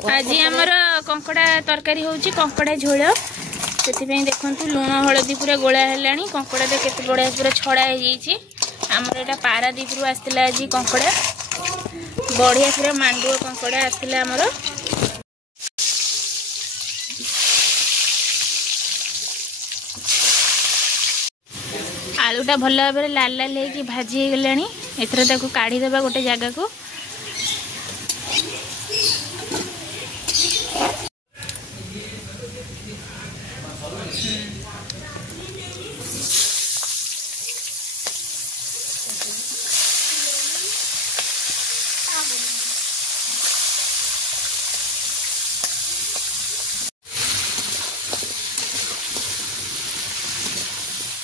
आज आमर कंकड़ा तरकारी होची कंकड़ा झोल से देखु लुण हलदी पूरा गोला है कंकड़ा केते बढ़िया पूरा छड़ा हो आमर यहाँ पारादीप रु आसला आज कंकड़ा बढ़िया पूरा मांडुआ कंकड़ा आसला आमर आलूटा भल भाव लाल लाल हो भाजी हो गलानी एथर काढ़ीदेवा गोटे जगह को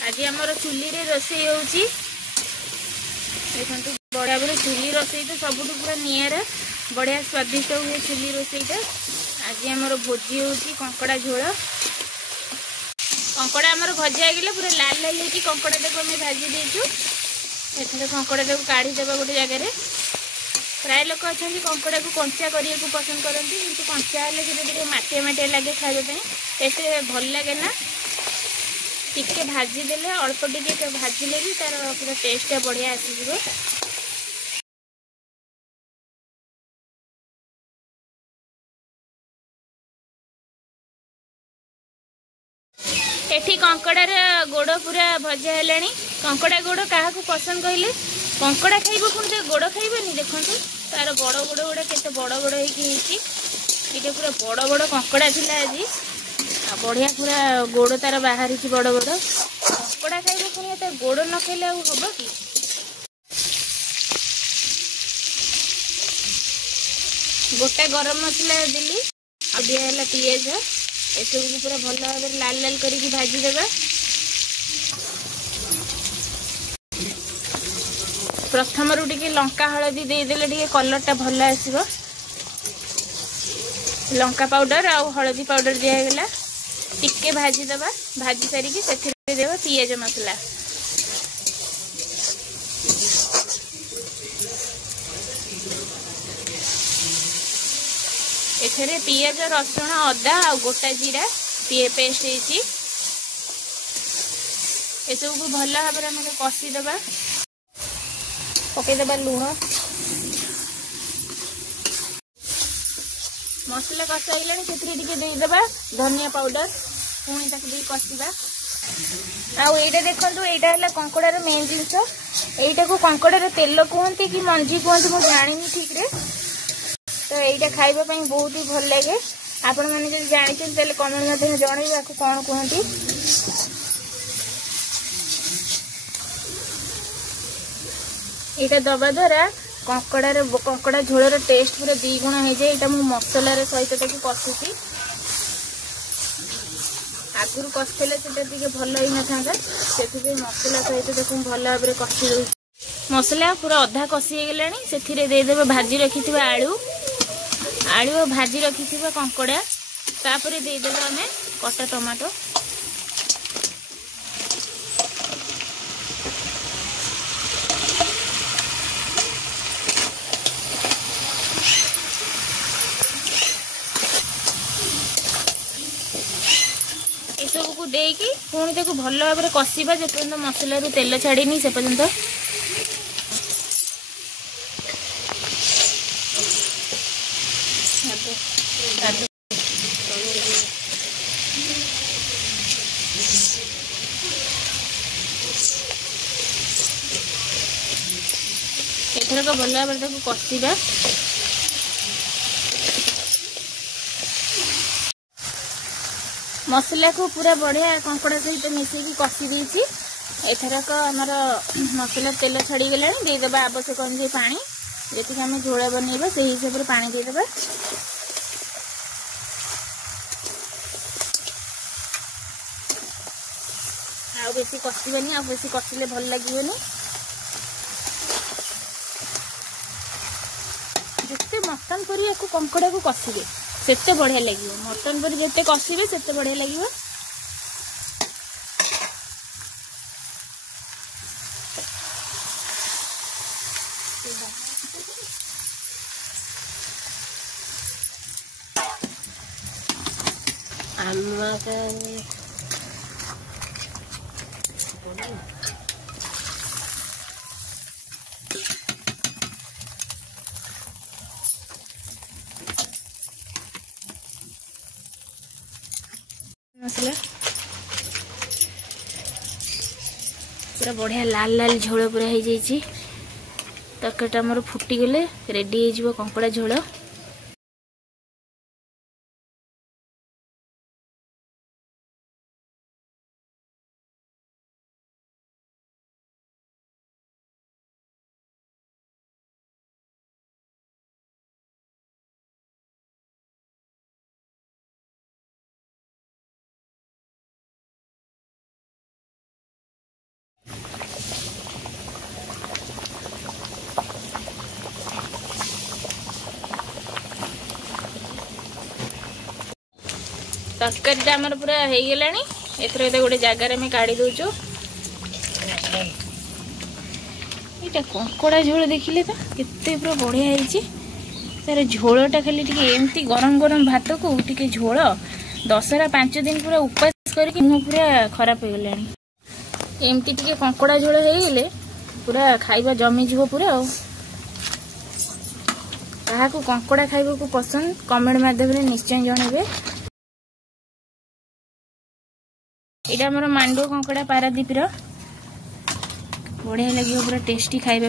आज आमर चुली रे रोसई होची देखंतु बढ़िया भाव चुली रोसई तो सबुठ पूरा निरा बढ़िया स्वादिष्ट हुए चुली रोसईटा आज आमर भोजी होची कंकड़ा झोल कंकड़ा आमर भजा गले पूरा लाल लाल होकी कंकड़ा देखो आम भाजी देचु एथरे कंकड़ा को काढ़ीदेवा गोटे जगह प्राय लोक अच्छा कंकड़ा को कंचा करने को पसंद करती किंतु कंचा हेल्ले माटिया माटिया लगे खाइबा टेस्ट भल लगे ना टिके भाजी देले अल्प टिके भाजिले भी तार पूरा टेस्ट बढ़िया आसीजिवो एठी कंकड़ार गोड़ पूरा भजा है कंकड़ा गोड़ क्या पसंद कहले कंकड़ा खाइब पुणी गोड़ खाइबनी देखो तार बड़ गोड़ गुड़ा केते बड़ बड़ होती पूरा बड़ बड़ कंकड़ा थिला आज बढ़िया पूरा गोड़ तार बाहरी बड़ बड़ कंकड़ा खाइब पुणी गोड़ न खाइले हम कि गोटा गरम मसला देली आ दिया पियाज एसबू को पूरा भल भाव लाल लाल करके भाजीदेवा प्रथम रू टिके लंका हलदी देदेले टिके कलरटा भल आसीबो लंका पाउडर आ हलदी पाउडर दियागला टिके भाजीदेवा भाजी सारिकी से देवा पियाज मसला एथरे पियाज रसुण अदा आ गोटा जीरा पेस्ट होती एसबू को भल भाव कषीदेवा पकईदेवा लुण मसला कषाइला देदेवा धनिया पाउडर पुणी कषा आईटा देखो यहाँ कंकड़ार मेन जिनस यहीटा को कंकड़ार तेल कहते कि मंजी कहते मुझे जानी ठीक रे तो यहीटा खाइबापी बहुत ही भल लगे आपण मैंने जो जानते कमेंट माध्यम जनइबे आपको कौन कहती यहाँ दबा द्वारा कंकड़ा झोलर टेस्ट पूरा 2 गुण हो जाए यहाँ मुझे मसलार सहित कषुची आगुरी कषिले से भल ही ना था से मसला सहित देखो भल भाव कषि दे मसला पूरा अधा कषि गलानी से देदेवे भाजी रखि आलू आलू भाजी रखि कंकड़ा तापर देदेवे आम कटा टमाटो सब को देकी पुणी देखो भल भाव कषा जो पर्यंत मसला रू तेल छाड़नी से पर्यंत एथरक भल भाव कषा मसला को पूरा बढ़िया कंकड़ा सहित मिसेकी कषि देती एथरक आमर मसला तेल छाड़ी गला देदेवा आवश्यक अनुसार पानी जी आम झोल बनइबा से हिसाब से पानी देदेवा आ बेसी कषिबानी आ बेसी कषिले भल लगे जिते मटन परी या कंकड़ा को कषिबे सेते बढ़िया लगे मटन पर जिते कषिबे सेते बढ़िया लगे मसला पूरा बढ़िया लाल लाल झोल पूरा हो जाइए। तरकारीटा मोर फुटी गले रेडी हो कंकड़ा झोल। तरकारीटा आमर पूरा हो गला। एथर गोटे जगार आम काढ़ी दौचु। यहाँ कंकड़ा झोल देखिले तो केते पूरा बढ़िया है। तार झोलटा खाली एमती गरम गरम भात को टिके झोल 10-5 दिन पूरा उपास करके मुँह पूरा खराब हो गला। एमती टिके कंकड़ा झोल हो गले पूरा खाइबा जमी जीव पूरा। क्या कंकड़ा खाइबा को पसंद कमेंट माध्यम निश्चय जनइबे। यहाँ मोर मांडो कंकड़ा पारादीप बढ़िया लगे पूरा टेस्टी खाइबा।